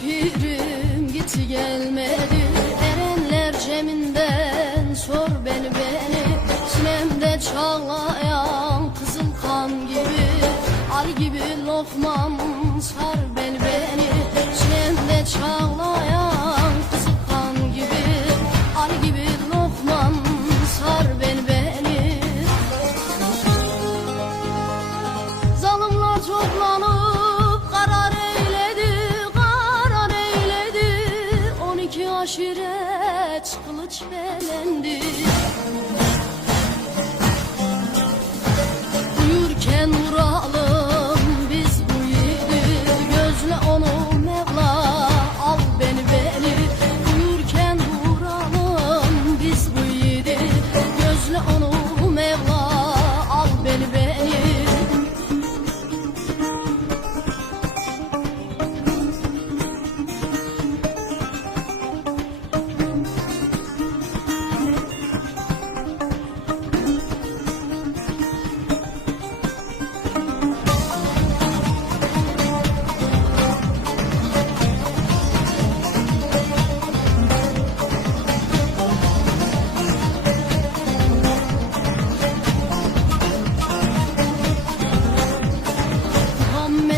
Pirim gitti gelmedi. Erenler ceminden sor beni beni. Sinemde çağlayan kızıl kan gibi Ali gibi lokmam sar beni beni. Sinemde çağlayan kızıl kan gibi Ali gibi lokmam sar beni beni. Zalimler toplanıp 12 aşiret kılıç belendi.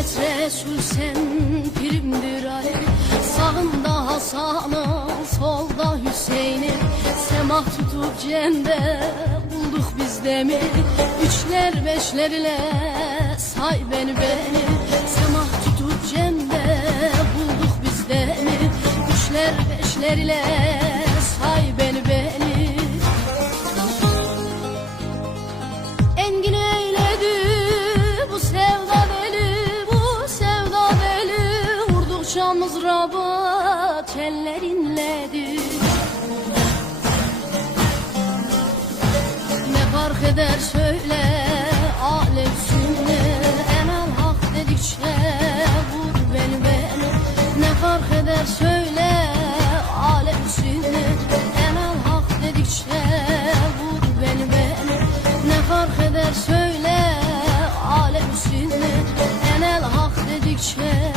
Resul sen pirimdir Ali. Sağında Hasan'ı solda Hüseyin'i. Semah tutup cende bulduk biz demir. Üçler beşler ile say beni beni. Semah tutup cende bulduk biz demir. Üçler beşler ile say eder şöyle alem sünne Enal hak dedikçe vur beni beni. Ne fark eder şöyle alem sünne Enal hak dedikçe vur beni beni. Ne fark eder şöyle alem sünne Enal hak dedikçe